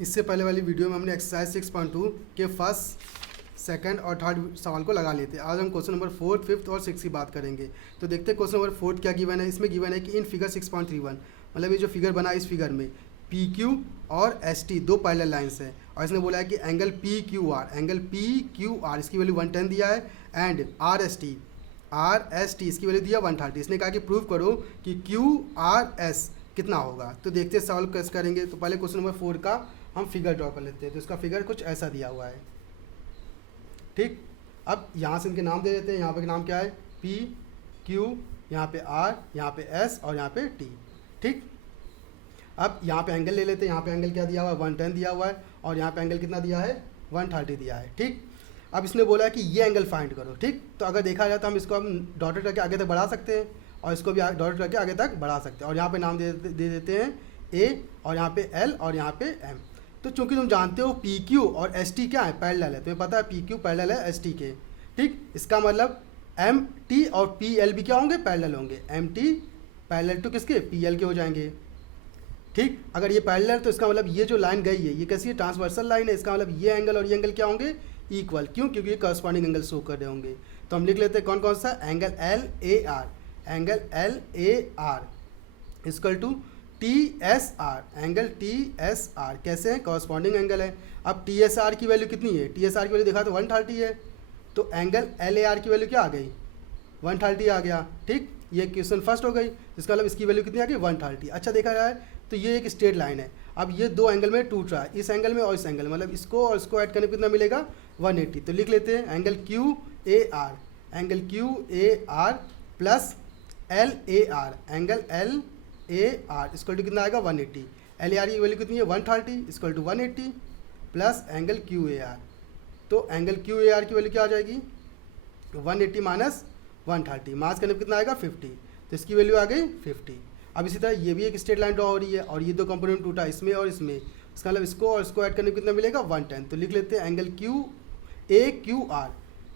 इससे पहले वाली वीडियो में हमने एक्सरसाइज 6.2 के फर्स्ट, सेकंड और थर्ड सवाल को लगा लिए थे। आज हम क्वेश्चन नंबर 4, 5th और 6 की बात करेंगे। तो देखते हैं क्वेश्चन नंबर 4 क्या गिवन है। इसमें गिवन है कि इन फिगर 6.31 मतलब ये जो फिगर बना है इस फिगर में पी क्यू और एस टी दो पैरेलल लाइंस है और इसने बोला है कि एंगल पी क्यू आर इसकी वैल्यू 110 दिया है एंड आर एस टी इसकी वैल्यू दिया 130। इसने कहा कि प्रूव करो कि क्यू आर एस कितना होगा। तो देखते हैं सॉल्व कैसे करेंगे। तो पहले क्वेश्चन नंबर 4 का हम फिगर ड्रॉ कर लेते हैं। तो इसका फिगर कुछ ऐसा दिया हुआ है, ठीक। अब यहाँ से इनके नाम दे देते हैं। यहाँ पे नाम क्या है, पी क्यू, यहाँ पे आर, यहाँ पे एस और यहाँ पे टी, ठीक। अब यहाँ पे एंगल ले लेते हैं। यहाँ पे एंगल क्या दिया हुआ है, 110 दिया हुआ है और यहाँ पे एंगल कितना दिया है, 130 दिया है, ठीक। अब इसने बोला है कि ये एंगल फाइंड करो, ठीक। तो अगर देखा जाए तो हम इसको हम डॉटेड करके आगे तक बढ़ा सकते हैं और इसको भी डॉटेड करके आगे तक बढ़ा सकते हैं और यहाँ पे नाम दे देते हैं ए और यहाँ पे एल और यहाँ पे एम। तो चूंकि तुम जानते हो पी क्यू और एस टी क्या है, पैरेलल है, तुम्हें पता है पी क्यू पैरेलल है एस टी के, ठीक। इसका मतलब एम टी और पी एल भी क्या होंगे, पैरेलल होंगे। एम टी पैरेलल टू किसके, पी एल के हो जाएंगे, ठीक। अगर ये पैरेलल है तो इसका मतलब ये जो लाइन गई है ये कैसी है, ट्रांसवर्सल लाइन है। इसका मतलब ये एंगल और ये एंगल क्या होंगे, इक्वल। क्यों, क्योंकि ये करस्पॉन्डिंग एंगल शो कर रहे होंगे। तो हम लिख लेते हैं कौन कौन सा, angle L A R equal to T S R, angle T S R कैसे है, कॉरस्पॉन्डिंग एंगल है। अब टी एस आर की वैल्यू कितनी है, टी एस आर की वैल्यू देखा तो 130 है, तो एंगल एल ए आर की वैल्यू क्या आ गई, 130 आ गया, ठीक। ये क्वेश्चन फर्स्ट हो गई, इसका मतलब इसकी वैल्यू कितनी आ गई, 130। अच्छा देखा जाए तो ये एक स्ट्रेट लाइन है। अब ये दो एंगल में टूट रहा है, इस एंगल में और इस एंगल में, मतलब इसको और इसको ऐड करने पर कितना मिलेगा, 180। तो लिख लेते हैं angle Q A R plus L A R, angle L A R equal to कितना आएगा, 180। एल ए आर की वैल्यू कितनी है, 130 equal to 180 plus angle Q A R. तो एंगल क्यू ए आर की वैल्यू क्या आ जाएगी, 180 माइनस 130, मास करने पर कितना आएगा, 50। तो इसकी वैल्यू आ गई 50। अब इसी तरह ये भी एक स्ट्रेट लाइन ड्रॉ हो रही है और ये दो कंपोनेंट टूटा इसमें और इसमें, इसका मतलब इसको और इसको ऐड करने पर कितना मिलेगा, 110। तो लिख लेते हैं angle Q A Q R,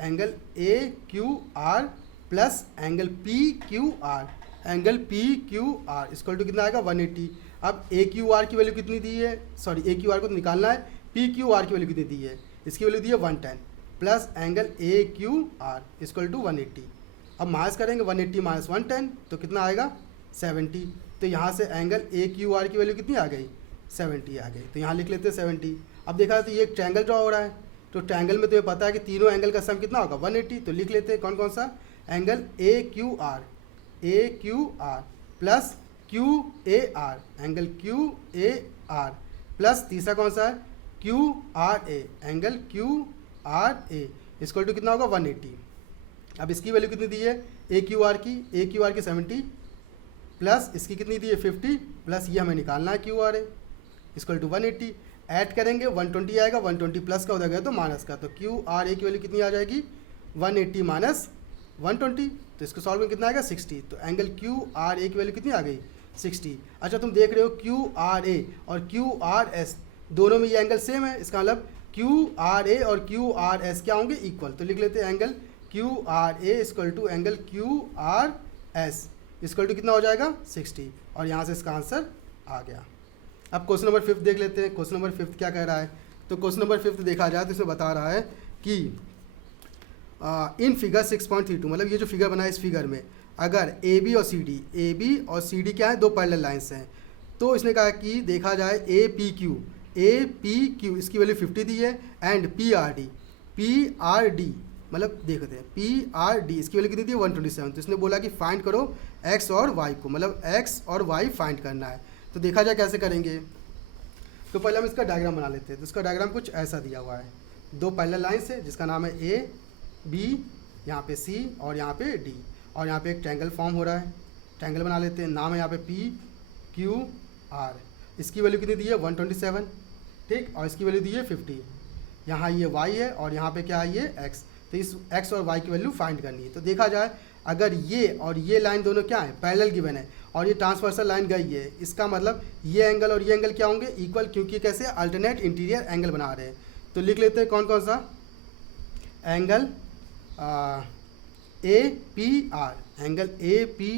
angle A Q R plus angle P Q R, angle P Q R equal to कितना आएगा, 180। अब ए क्यू आर की वैल्यू कितनी दी है, सॉरी ए क्यू आर को तो निकालना है, पी क्यू आर की वैल्यू कितनी दी है, इसकी वैल्यू दी है 110 plus angle A Q R equal to 180। अब माइनस करेंगे 180 माइनस 110 तो कितना आएगा, 70। तो यहाँ से एंगल ए क्यू आर की वैल्यू कितनी आ गई, 70 आ गई। तो यहाँ लिख लेते हैं 70। अब देखा तो ये एक ट्रायंगल ड्रॉ हो रहा है, तो ट्रायंगल में तुम्हें पता है कि तीनों एंगल का सम कितना होगा, 180। तो लिख लेते हैं कौन कौन सा, angle A Q R plus Q A R, angle Q A R plus तीसरा कौन सा है, Q R A, angle Q R A equal to कितना होगा, 180। अब इसकी वैल्यू कितनी दी है, ए क्यू आर की 70 प्लस इसकी कितनी दी है, 50 प्लस ये हमें निकालना है Q R A equal to 180। Add करेंगे 120 आएगा, 120 प्लस का हो जाएगा तो माइनस का, तो क्यू आर ए की वैल्यू कितनी आ जाएगी, 180 माइनस 120। तो इसको सॉल्व में कितना आएगा, 60। तो एंगल क्यू आर ए की वैल्यू कितनी आ गई, 60। अच्छा तुम देख रहे हो क्यू आर ए और क्यू आर एस दोनों में ये एंगल सेम है, इसका मतलब क्यू आर ए और क्यू आर एस क्या होंगे, इक्वल। तो लिख लेते हैं angle Q R A equal to angle Q R S equal to कितना हो जाएगा, 60। और यहाँ से इसका आंसर आ गया। अब क्वेश्चन नंबर 5 देख लेते हैं। क्वेश्चन नंबर 5 क्या कह रहा है। तो क्वेश्चन नंबर 5 देखा जाए तो इसमें बता रहा है कि इन फिगर 6.32 मतलब ये जो फिगर बना है इस फिगर में अगर ए बी और सी डी क्या है, दो पैरेलल लाइंस हैं। तो इसने कहा कि देखा जाए ए पी क्यू इसकी वैल्यू 50 दी है एंड पी आर डी मतलब देखते हैं पी आर डी इसकी वैल्यू कितनी दी है, 127। तो इसने बोला कि फाइंड करो एक्स और वाई को, मतलब एक्स और वाई फाइंड करना है। तो देखा जाए कैसे करेंगे। तो पहले हम इसका डायग्राम बना लेते हैं। तो इसका डायग्राम कुछ ऐसा दिया हुआ है, दो पैरेलल लाइंस है जिसका नाम है ए बी, यहाँ पे सी और यहाँ पे डी, और यहाँ पे एक ट्रायंगल फॉर्म हो रहा है। ट्रायंगल बना लेते हैं। नाम है यहाँ पे पी क्यू आर, इसकी वैल्यू कितनी दी है, 127, ठीक। और इसकी वैल्यू दी है 50। यहाँ ये वाई है और यहाँ पे क्या है, ये एक्स। तो इस एक्स और वाई की वैल्यू फाइंड करनी है। तो देखा जाए अगर ये और ये लाइन दोनों क्या है, पैरेलल गिवन है और ये ट्रांसवर्सल लाइन गई है, इसका मतलब ये एंगल और ये एंगल क्या होंगे, इक्वल, क्योंकि कैसे अल्टरनेट इंटीरियर एंगल बना रहे हैं। तो लिख लेते हैं कौन कौन सा, angle A P R, angle A P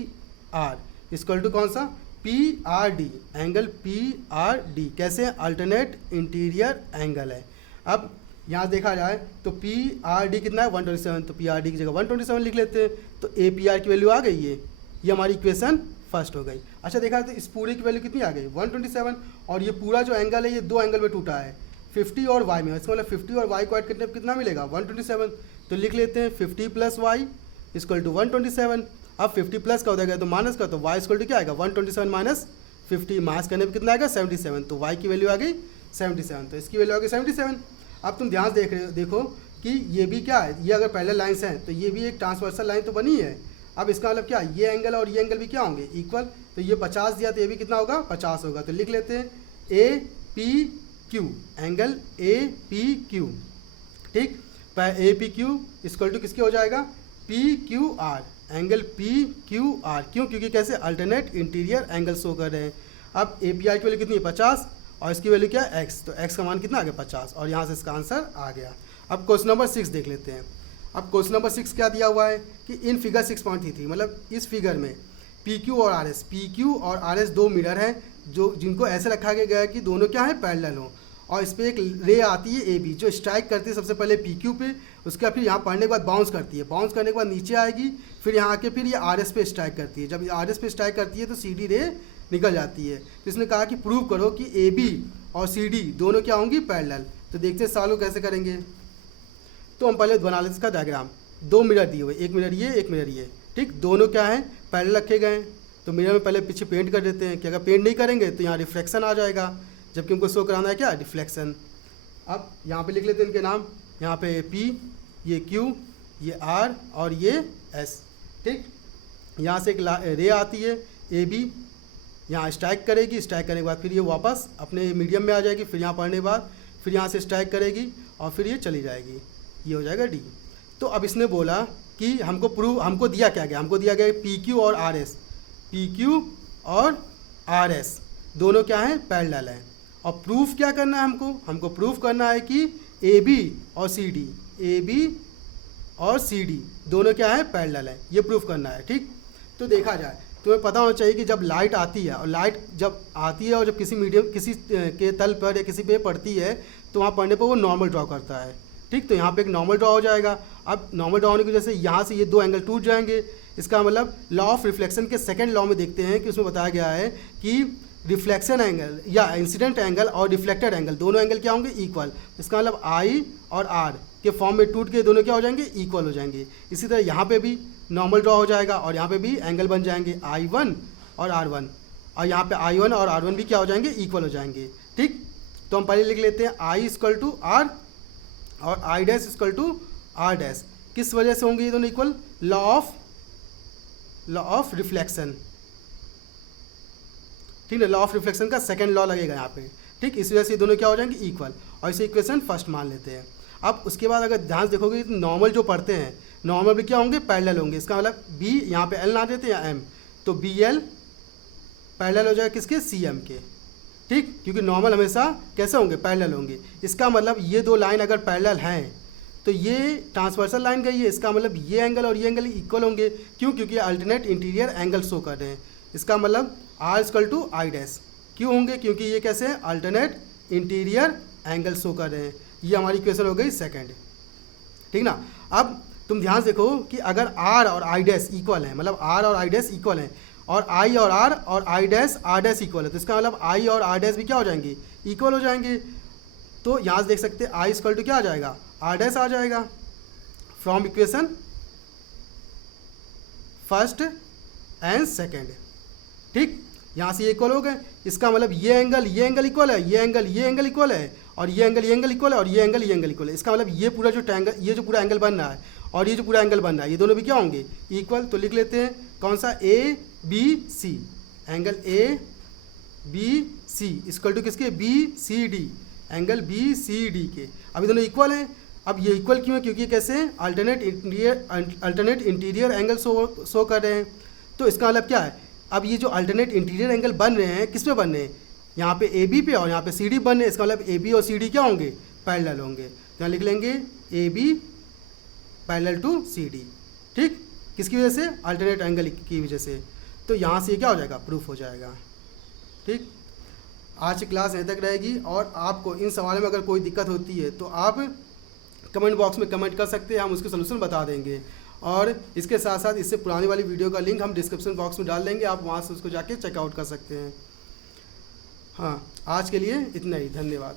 R equal to कौन सा, PRD, एंगल PRD कैसे है? अल्टरनेट इंटीरियर एंगल है। अब यहाँ देखा जाए तो PRD कितना है? 127, तो PRD की जगह 127 लिख लेते हैं, तो APR की वैल्यू आ गई है। ये हमारी इक्वेशन फर्स्ट हो गई। अच्छा देखा तो इस पूरे की वैल्यू कितनी आ गई? 127, और ये पूरा जो एंगल है ये दो एंगल में टूटा है, 50 और y में, इसका मतलब 50 और y को ऐड करने पर कितना मिलेगा? 127। तो लिख लेते हैं 50 + y = 127। अब 50 प्लस का हो जाएगा तो माइनस का, तो y = क्या आएगा? 127 - 50 माइनस करने पर कितना आएगा? 77। तो y की वैल्यू आ गई 77, तो इसकी वैल्यू आ गई 77। अब तुम ध्यान देखो कि ये भी क्या है, ये अगर पैरेलल लाइन्स हैं तो ये भी एक ट्रांसवर्सल लाइन तो बनी है। अब इसका मतलब क्या, ये एंगल और ये एंगल भी क्या होंगे? इक्वल। तो ये 50 दिया तो ये भी कितना होगा? 50 होगा। तो लिख लेते हैं APQ, एंगल APQ, ठीक। APQ = किसके हो जाएगा? PQR, angle PQR। क्यों? क्योंकि कैसे? अल्टरनेट इंटीरियर एंगल शो कर रहे हैं। अब APR की वैल्यू कितनी है? 50, और इसकी वैल्यू क्या है? x, तो x का मान कितना आ गया? 50, और यहाँ से इसका आंसर आ गया। अब क्वेश्चन नंबर 6 देख लेते हैं। अब क्वेश्चन नंबर 6 क्या दिया हुआ है कि इन फिगर 6.33, मतलब इस फिगर में PQ और RS दो मिरर हैं जो जिनको ऐसे रखा गया है कि दोनों क्या है? पैरेलल हो, और इस पर एक रे आती है AB जो स्ट्राइक करती है सबसे पहले PQ पे, उसका फिर यहाँ पढ़ने के बाद बाउंस करती है, बाउंस करने के बाद नीचे आएगी, फिर यहाँ आके फिर ये RS पे स्ट्राइक करती है। जब ये RS पे स्ट्राइक करती है तो CD रे निकल जाती है। तो इसने कहा कि प्रूव करो कि AB और CD दोनों क्या होंगी? पैरेलल। तो देखते हैं सॉल्व कैसे करेंगे। तो हम पहले बना लेते इसका डायग्राम। दो मिरर दिए हुए, एक मिरर ये, एक मिरर ये, ठीक। दोनों क्या है? पैरेलल रखे गए हैं। तो मिरर में पहले पीछे पेंट कर देते हैं कि अगर पेंट नहीं करेंगे तो यहाँ रिफ्लेक्शन आ जाएगा, जबकि हमको शो कराना है क्या? रिफ्लेक्शन। अब यहाँ पे लिख लेते हैं इनके नाम, यहाँ पे P, ये Q, ये R और ये S, ठीक। यहाँ से एक रे आती है AB, यहाँ स्ट्राइक करेगी, स्ट्राइक करने के बाद फिर ये वापस अपने मीडियम में आ जाएगी, फिर यहाँ पढ़ने के बाद फिर यहाँ से स्ट्राइक करेगी और फिर ये चली जाएगी, ये हो जाएगा D। तो अब इसने बोला कि हमको दिया क्या गया? हमको दिया गया PQ और RS, PQ और RS दोनों क्या हैं? पैरेलल हैं। और प्रूफ क्या करना है हमको प्रूफ करना है कि AB और CD दोनों क्या है? पैरेलल हैं। ये प्रूफ करना है, ठीक। तो देखा जाए तुम्हें पता होना चाहिए कि जब लाइट आती है, और लाइट जब आती है और जब किसी मीडियम किसी के तल पर या किसी पे पड़ती है तो वहाँ पड़ने पर वो नॉर्मल ड्रॉ करता है, ठीक। तो यहाँ पे एक नॉर्मल ड्रॉ हो जाएगा। अब नॉर्मल ड्रॉ होने की वजह से यहाँ से ये दो एंगल टूट जाएंगे। इसका मतलब लॉ ऑफ रिफ्लेक्शन के सेकंड लॉ में देखते हैं कि उसमें बताया गया है कि रिफ्लेक्शन एंगल या इंसिडेंट एंगल और रिफ्लेक्टेड एंगल दोनों एंगल क्या होंगे? इक्वल। इसका मतलब I और R के फॉर्म में टूट के दोनों क्या हो जाएंगे? इक्वल हो जाएंगे। इसी तरह यहाँ पे भी नॉर्मल ड्रॉ हो जाएगा और यहाँ पे भी एंगल बन जाएंगे I1 और R1, और यहाँ पे I1 और R1 भी क्या हो जाएंगे? इक्वल हो जाएंगे, ठीक। तो हम पहले लिख लेते हैं I = R और I' = R'। किस वजह से होंगे ये दोनों इक्वल? लॉ ऑफ रिफ्लेक्शन, ठीक है। लॉ ऑफ रिफ्लेक्शन का सेकंड लॉ लगेगा यहाँ पे, ठीक। इस वजह से ये दोनों क्या हो जाएंगे? इक्वल, और इसे इक्वेशन फर्स्ट मान लेते हैं। अब उसके बाद अगर ध्यान से देखोगे तो नॉर्मल जो पढ़ते हैं, नॉर्मल भी क्या होंगे? पैरेलल होंगे। इसका मतलब B यहाँ पे L ना देते या M, तो BL पैरेलल हो जाएगा किसके? CM के, ठीक। क्योंकि नॉर्मल हमेशा कैसे होंगे? पैरेलल होंगे। इसका मतलब ये दो लाइन अगर पैरेलल हैं तो ये ट्रांसवर्सल लाइन गई है, इसका मतलब ये एंगल और ये एंगल इक्वल होंगे। क्यों? क्योंकि अल्टरनेट इंटीरियर एंगल शो कर रहे हैं। इसका मतलब R = I'। क्यों होंगे? क्योंकि ये कैसे हैं? अल्टरनेट इंटीरियर एंगल शो कर रहे हैं। ये हमारी इक्वेशन हो गई सेकंड, ठीक ना। अब तुम ध्यान से देखो कि अगर R और I' इक्वल है, मतलब R और I' इक्वल है, और I और R और I' इक्वल है, तो इसका मतलब I और R' भी क्या हो जाएंगे? इक्वल हो जाएंगे। तो यहाँ से देख सकते हैं I = क्या आ जाएगा? R' आ जाएगा from equation first and second, ठीक। यहाँ से ये इक्वल हो गए। इसका मतलब ये एंगल इक्वल है, ये एंगल इक्वल है, और ये एंगल इक्वल है, और ये एंगल इक्वल है। इसका मतलब ये पूरा जो पूरा एंगल बन रहा है और ये जो पूरा एंगल बन रहा है, ये दोनों भी क्या होंगे? इक्वल। तो लिख लेते हैं कौन सा? ABC, एंगल ABC = किसके? BCD, एंगल BCD के। अब ये दोनों इक्वल हैं। अब ये इक्वल क्यों है? क्योंकि कैसे? अल्टरनेट इंटीरियर एंगल शो कर रहे हैं। तो इसका मतलब क्या है? अब ये जो अल्टरनेट इंटीरियर एंगल बन रहे हैं किस पे बन रहे हैं? यहाँ पे AB पे और यहाँ पे CD बन रहे हैं। इसका मतलब AB और CD क्या होंगे? पैरेलल होंगे। तो यहाँ लिख लेंगे AB पैरेलल टू CD, ठीक। किसकी वजह से? अल्टरनेट एंगल की वजह से। तो यहाँ से क्या हो जाएगा? प्रूफ हो जाएगा। ठीक, आज की क्लास यहीं तक रहेगी, और आपको इन सवालों में अगर कोई दिक्कत होती है तो आप कमेंट बॉक्स में कमेंट कर सकते हैं, हम उसके सलूशन बता देंगे। और इसके साथ साथ इससे पुरानी वाली वीडियो का लिंक हम डिस्क्रिप्शन बॉक्स में डाल देंगे, आप वहाँ से उसको जाके चेकआउट कर सकते हैं। हाँ, आज के लिए इतना ही, धन्यवाद।